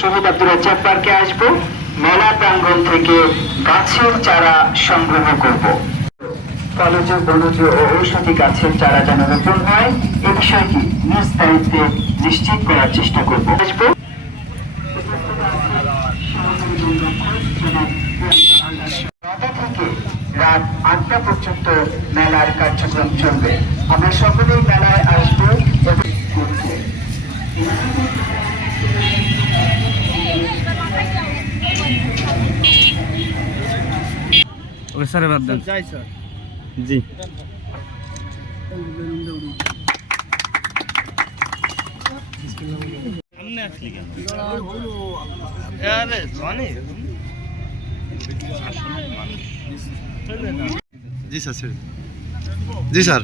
শহীদ আব্দুল রাজ্জাক পার্কে আসব। মেলা প্রাঙ্গণ থেকে গাছের চারা সংগ্রহ করব। ফলজ বনজ ও ঔষধি গাছের চারা যেন রোপণ হয়, এ বিষয়টি নিজ দায়িত্বে নিশ্চিত করার চেষ্টা করব। আসব। রাত আটটা পর্যন্ত মেলার কার্যক্রম চলবে। আমরা সকলেই মেলায় আসব এবং ঘুরবো। ওকে স্যার বাদ দেন। যাই স্যার। জি। সামনে আসলি কেন? আরে জানি। জি স্যার জি স্যার।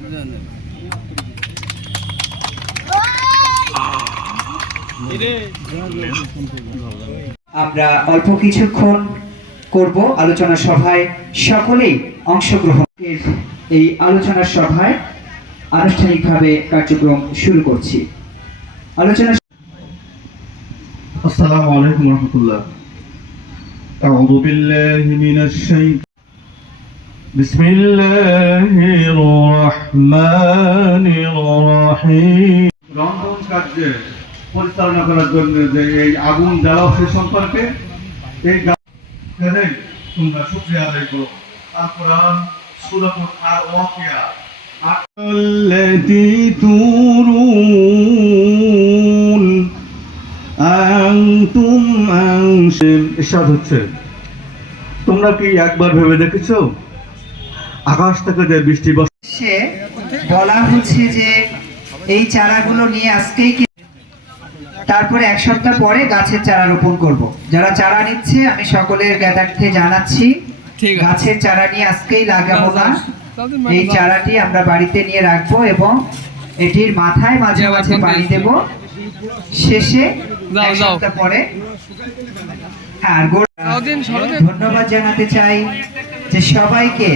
আমরা অল্প কিছুক্ষণ করব আলোচনা সভায় সকলেই অংশগ্রহণ এই আলোচনা সভায় আনুষ্ঠানিকভাবে কার্যক্রম শুরু করছি আলোচনা السلام عليكم ورحمة الله أعوذ بالله من الشيطان بسم الله الرحمن الرحيم রন্ধন কার্যে পরিচালনা করার জন্য যে এই আগুন জ্বালাও সে সম্পর্কে এই গা- দেখেন, তোমরা শুক্রিয়া আদায় করো আল কোরআন সূরাতুল আর ওয়াকিয়া التي تورون আনতুম আনসিম ইরশাদ হচ্ছে তোমরা কি একবার ভেবে দেখেছো আকাশ থেকে যে বৃষ্টি বর্ষা সে বলা হচ্ছে যে এই চারাগুলো নিয়ে আজকেই কি- তারপরে এক সপ্তাহ পরে গাছের চারা রোপণ করব। যারা চারা নিচ্ছে আমি সকলের জ্ঞাতার্থে জানাচ্ছি গাছের চারা নিয়ে আজকেই লাগাবো না। এই চারাটি আমরা বাড়িতে নিয়ে রাখব এবং এটির মাথায় মাঝে মাঝে পানি দেব। শেষে এক সপ্তাহ পরে হ্যাঁ। ধন্যবাদ জানাতে চাই যে সবাইকে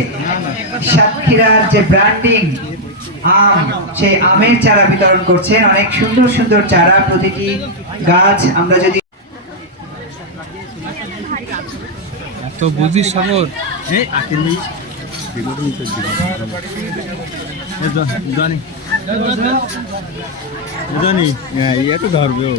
সাতক্ষীরার যে ব্র্যান্ডিং আম সেই আমের চারা বিতরণ করছেন। অনেক সুন্দর সুন্দর চারা, প্রতিটি গাছ আমরা যদি তো বুঝিস সাগর। জানি জানি ইয়ে তো ধরবে ও।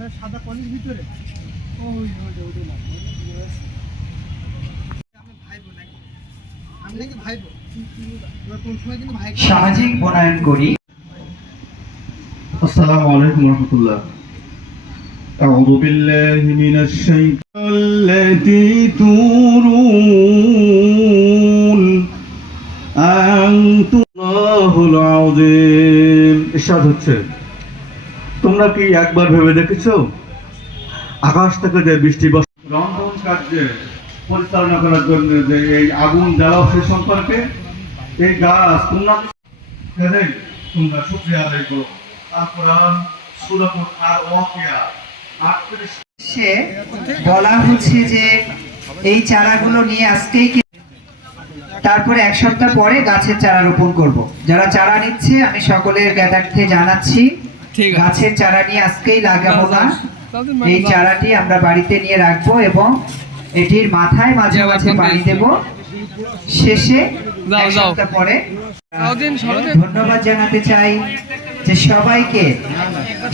দিছি সাদা কলির ভিতরে ওই ওই ওই ওই না আমি ভাইবো নাকি আমি নাকি ভাইবো এবার কোন সময় কিন্তু ভাই সামাজিক বনায়ন করি السلام عليكم ورحمة الله أعوذ بالله من الشيطان التي تورون أنتم الله العظيم ইরশাদ হচ্ছে তোমরা কি একবার ভেবে দেখেছ? আকাশ থেকে যে বৃষ্টি বর্ষা রন্ধন কার্যে পরিচালনা করার জন্য যে এই আগুন জ্বালাও সে সম্পর্কে এই গাছ তোমরা দেখেন, তোমরা শুক্রিয়া আদায় করো। কোরআন আর ওয়াকিয়া। 38 বলা হচ্ছে যে এই চারাগুলো নিয়ে আজকেই কি- তারপরে এক সপ্তাহ পরে গাছের চারা রোপণ করব। যারা চারা নিচ্ছে আমি সকলের জ্ঞাতার্থে জানাচ্ছি। গাছের চারা নিয়ে আজকেই লাগাবো না। এই এই চারাটি আমরা বাড়িতে নিয়ে রাখব এবং এটির মাথায় মাঝে মাঝে পানি দেব। শেষে পরে। ধন্যবাদ জানাতে চাই যে সবাইকে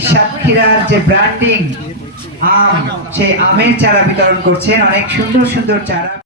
সাতক্ষীরার যে ব্র্যান্ডিং আম সেই আমের চারা বিতরণ করছেন। অনেক সুন্দর সুন্দর চারা।